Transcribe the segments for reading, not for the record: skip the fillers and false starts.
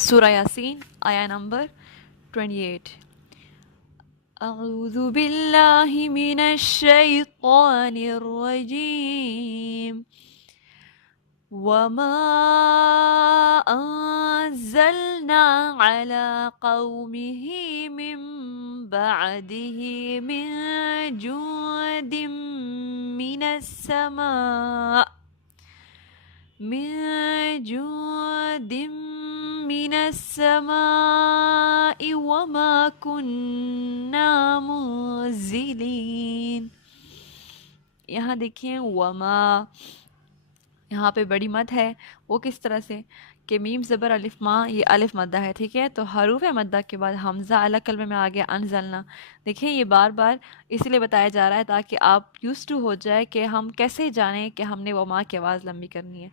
سورہ یاسین آیا نمبر 28. اعوذ باللہ من الشیطان الرجیم وما انزلنا على قومه من بعده من جند من السماء من جند من السماء وما كنا منزلين. یہاں دیکھیں وما، یہاں پہ بڑی مد ہے. وہ کس طرح سے کہ میم زبر الف ما، یہ الف مدہ ہے، ٹھیک ہے. تو حروف مدہ کے بعد حمزہ الگ کلمے میں آ گیا انزلنا. دیکھیں یہ بار بار اس لیے بتایا جا رہا ہے تاکہ آپ یوز ٹو ہو جائے کہ ہم کیسے جانیں کہ ہم نے وما کی آواز لمبی کرنی ہے.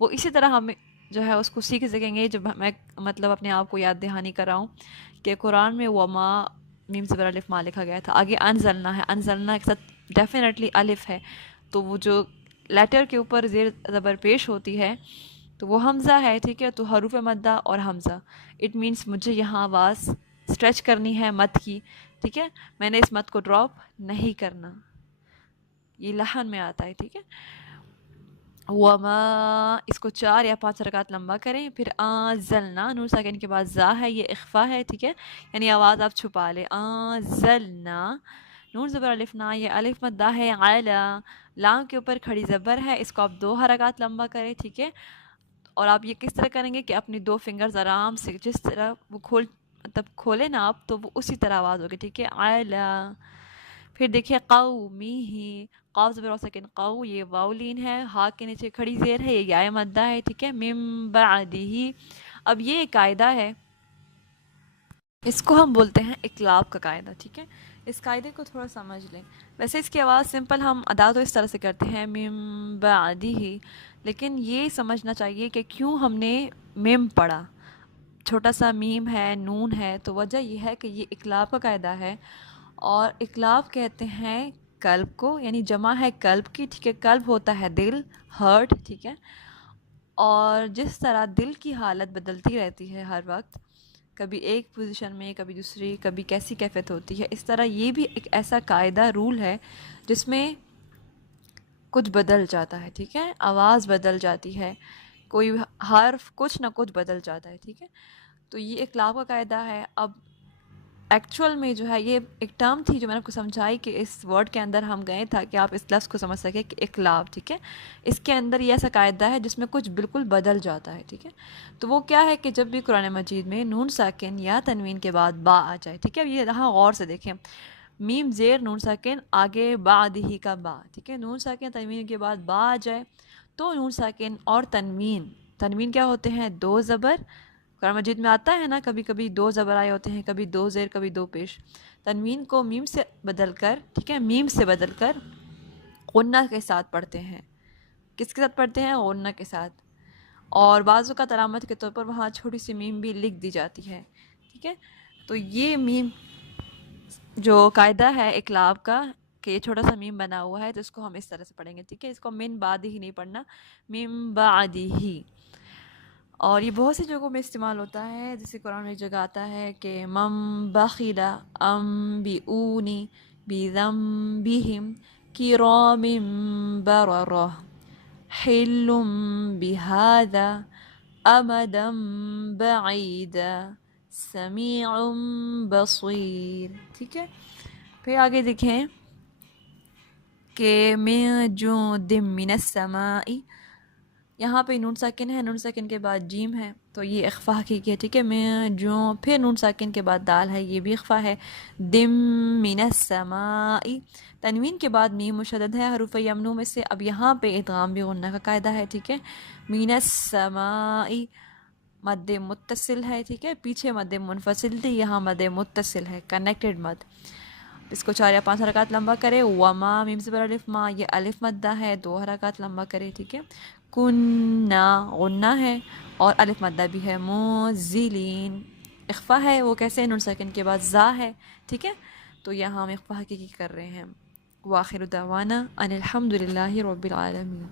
وہ اسی طرح ہم جو ہے اس کو سیکھ سکیں گے جب میں مطلب اپنے آپ کو یاد دہانی کراؤں کہ قرآن میں وما میم زبر الف ما لکھا گیا تھا. آگے انزلنا ہے، انزلنا کے ساتھ ڈیفینیٹلی الف ہے، تو وہ جو لیٹر کے اوپر زیر زبر پیش ہوتی ہے تو وہ حمزہ ہے، ٹھیک ہے. تو حروف مدہ اور حمزہ، اٹ مینس مجھے یہاں آواز اسٹریچ کرنی ہے مد کی، ٹھیک ہے. میں نے اس مد کو ڈراپ نہیں کرنا، یہ لحن میں آتا ہے، ٹھیک ہے. وما، اس کو 4 یا 5 حرکات لمبا کریں. پھر انزلنا، نون ساکن کے بعد زا ہے، یہ اخفا ہے، ٹھیک ہے، یعنی آواز آپ چھپا لیں. انزلنا، نون زبر الف نا، یہ الف مدہ ہے. علا، لام کے اوپر کھڑی زبر ہے، اس کو آپ 2 حرکات لمبا کریں، ٹھیک ہے. اور آپ یہ کس طرح کریں گے کہ اپنی 2 فنگرز آرام سے جس طرح وہ مطلب کھولے نا آپ، تو وہ اسی طرح آواز ہوگی، ٹھیک ہے. علا. پھر دیکھیے قومی ہی، قاف زبر سکن قو، یہ واؤلین ہے، ہا کے نیچے کھڑی زیر ہے، یہ یا مدہ ہے، ٹھیک ہے. من بعدہ، اب یہ ایک قاعدہ ہے، اس کو ہم بولتے ہیں اقلاب کا قاعدہ، ٹھیک ہے. اس قاعدے کو تھوڑا سمجھ لیں. ویسے اس کی آواز سمپل ہم ادا تو اس طرح سے کرتے ہیں من بعدہ، لیکن یہ سمجھنا چاہیے کہ کیوں ہم نے میم پڑھا. چھوٹا سا میم ہے، نون ہے، تو وجہ یہ ہے کہ یہ اقلاب کا قاعدہ ہے. اور اقلاب کہتے ہیں قلب کو، یعنی جمع ہے قلب کی، ٹھیک ہے. قلب ہوتا ہے دل، ہرٹ، ٹھیک ہے. اور جس طرح دل کی حالت بدلتی رہتی ہے ہر وقت، کبھی ایک پوزیشن میں، کبھی دوسری، کبھی کیسی کیفیت ہوتی ہے، اس طرح یہ بھی ایک ایسا قاعدہ رول ہے جس میں کچھ بدل جاتا ہے، ٹھیک ہے. آواز بدل جاتی ہے، کوئی حرف کچھ نہ کچھ بدل جاتا ہے، ٹھیک ہے. تو یہ اقلاب کا قاعدہ ہے. اب ایکچول میں جو ہے یہ ایک ٹرم تھی جو میں نے آپ کو سمجھائی کہ اس ورڈ کے اندر ہم گئے تھا کہ آپ اس لفظ کو سمجھ سکیں کہ اقلاب، ٹھیک ہے. اس کے اندر یہ ایسا قاعدہ ہے جس میں کچھ بالکل بدل جاتا ہے، ٹھیک ہے. تو وہ کیا ہے کہ جب بھی قرآن مجید میں نون ساکن یا تنوین کے بعد با آ جائے، ٹھیک ہے. یہ یہاں غور سے دیکھیں، میم زیر نون ساکن آگے بعد ہی کا با، ٹھیک ہے. نون ساکن تنوین کے بعد با آ جائے تو نون ساکن اور تنوین کیا ہوتے ہیں؟ 2 زبر. قرآن مجید میں آتا ہے نا کبھی کبھی 2 زبر آئے ہوتے ہیں، کبھی 2 زیر، کبھی 2 پیش. تنوین کو میم سے بدل کر، ٹھیک ہے، میم سے بدل کر غنہ کے ساتھ پڑھتے ہیں. کس کے ساتھ پڑھتے ہیں؟ غنہ کے ساتھ. اور بعض اوقات علامت کے طور پر وہاں چھوٹی سی میم بھی لکھ دی جاتی ہے، ٹھیک ہے. تو یہ میم جو قاعدہ ہے اقلاب کا کہ یہ چھوٹا سا میم بنا ہوا ہے، تو اس کو ہم اس طرح سے پڑھیں گے، ٹھیک ہے. اس کو من بعد ہی نہیں پڑھنا، من بعد ہی. اور یہ بہت سی جگہوں میں استعمال ہوتا ہے، جیسے قرآن میں ایک جگہ آتا ہے کہ من بخل انبئونی بذنبہم کرام بررہ حل بہذا امدا بعیدا سمیع بصیر، ٹھیک ہے. پھر آگے دیکھیں کہ من جند من السماء، یہاں پہ نون ساکن ہے، نون ساکن کے بعد جیم ہے، تو یہ اخفا حقیقی ہے، ٹھیک ہے. میں جو پھر نون ساکن کے بعد دال ہے، یہ بھی اخفا ہے. دم من السماء، تنوین کے بعد میم مشدد ہے حروف یمنو میں سے. اب یہاں پہ ادغام بھی غنہ کا قاعدہ ہے، ٹھیک ہے. من السماء مد متصل ہے، ٹھیک ہے. پیچھے مد منفصل تھی، یہاں مد متصل ہے، کنیکٹڈ مد. اس کو 4 یا 5 حرکات لمبا کرے. وما، میم زبر الف ما، یہ الف مدہ ہے، 2 حرکات لمبا کرے، ٹھیک ہے. کننا غنہ ہے اور الف مدہ بھی ہے. منزلین اخفا ہے، وہ کیسے؟ نون ساکن کے بعد زا ہے، ٹھیک ہے. تو یہاں ہم اخفا حقیقی کر رہے ہیں. وآخر دعوانا ان الحمد للہ رب العالمین.